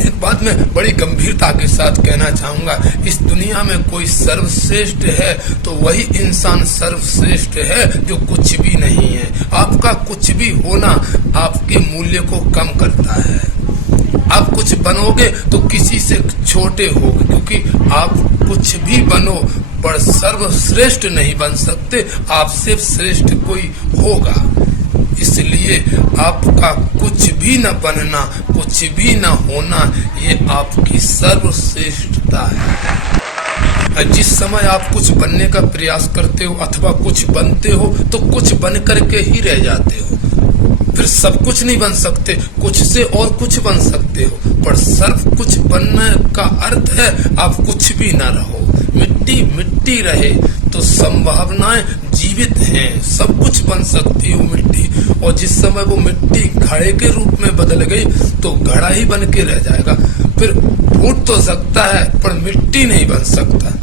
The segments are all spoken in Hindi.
एक बात मैं बड़ी गंभीरता के साथ कहना चाहूंगा, इस दुनिया में कोई सर्वश्रेष्ठ है तो वही इंसान सर्वश्रेष्ठ है जो कुछ भी नहीं है। आपका कुछ भी होना आपके मूल्य को कम करता है। आप कुछ बनोगे तो किसी से छोटे होगे, क्योंकि आप कुछ भी बनो पर सर्वश्रेष्ठ नहीं बन सकते। आपसे श्रेष्ठ कोई होगा। इसलिए आपका कुछ भी न बनना, कुछ भी न होना, ये आपकी सर्वश्रेष्ठता है। जिस समय आप कुछ बनने का प्रयास करते हो अथवा कुछ बनते हो तो कुछ बन करके ही रह जाते हो। फिर सब कुछ नहीं बन सकते, कुछ से और कुछ बन सकते हो, पर सर्व कुछ बनने का अर्थ है आप कुछ भी ना रहो, मिट्टी मिट्टी रहे। तो संभावनाएं जीवित हैं, सब कुछ बन सकती हो मिट्टी। और जिस समय वो मिट्टी घड़े के रूप में बदल गई तो घड़ा ही बन के रह जाएगा। फिर फूट तो सकता है पर मिट्टी नहीं बन सकता।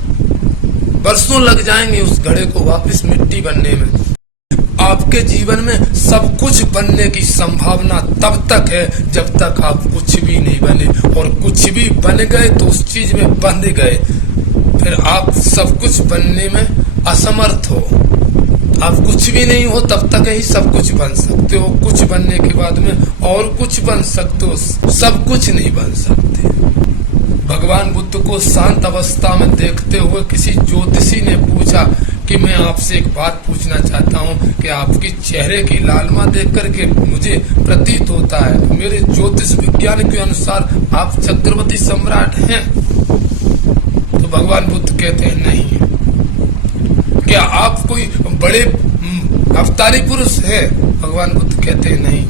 बरसों लग जाएंगे उस घड़े को वापस मिट्टी बनने में। आपके जीवन में सब कुछ बनने की संभावना तब तक है जब तक आप कुछ भी नहीं बने, और कुछ भी बन गए तो उस चीज में बंध गए, फिर आप सब कुछ बनने में असमर्थ हो। आप कुछ भी नहीं हो तब तक ही सब कुछ बन सकते हो, कुछ बनने के बाद में और कुछ बन सकते हो, सब कुछ नहीं बन सकते। भगवान बुद्ध को शांत अवस्था में देखते हुए किसी ज्योतिषी ने पूछा कि मैं आपसे एक बात पूछना चाहता हूँ कि आपकी चेहरे की लालिमा देख करके मुझे प्रतीत होता है, मेरे ज्योतिष विज्ञान के अनुसार आप चक्रवर्ती सम्राट हैं। तो भगवान बुद्ध कहते हैं नहीं। क्या आप कोई बड़े अवतारी पुरुष है? भगवान बुद्ध कहते हैं नहीं।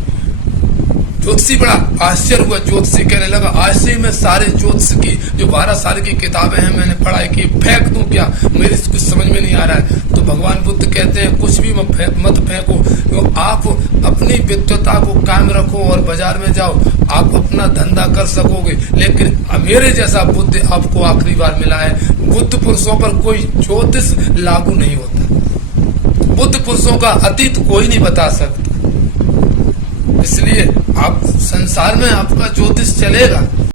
ज्योतिषी बड़ा आश्चर्य हुआ। ज्योतिषी कहने लगा आज से मैं सारे ज्योतिष की जो 12 साल की किताबें हैं मैंने पढ़ाई की, फेंक दूं क्या? मेरे कुछ समझ में नहीं आ रहा है। तो भगवान बुद्ध कहते हैं कुछ भी मत फेंको, तो आप अपनी विद्वता को कायम रखो और बाजार में जाओ, आप अपना धंधा कर सकोगे। लेकिन मेरे जैसा बुद्ध आपको आखिरी बार मिला है। बुद्ध पुरुषों पर कोई ज्योतिष लागू नहीं होता, बुद्ध पुरुषों का अतीत कोई नहीं बता सकता। इसलिए आप संसार में आपका ज्योतिष चलेगा।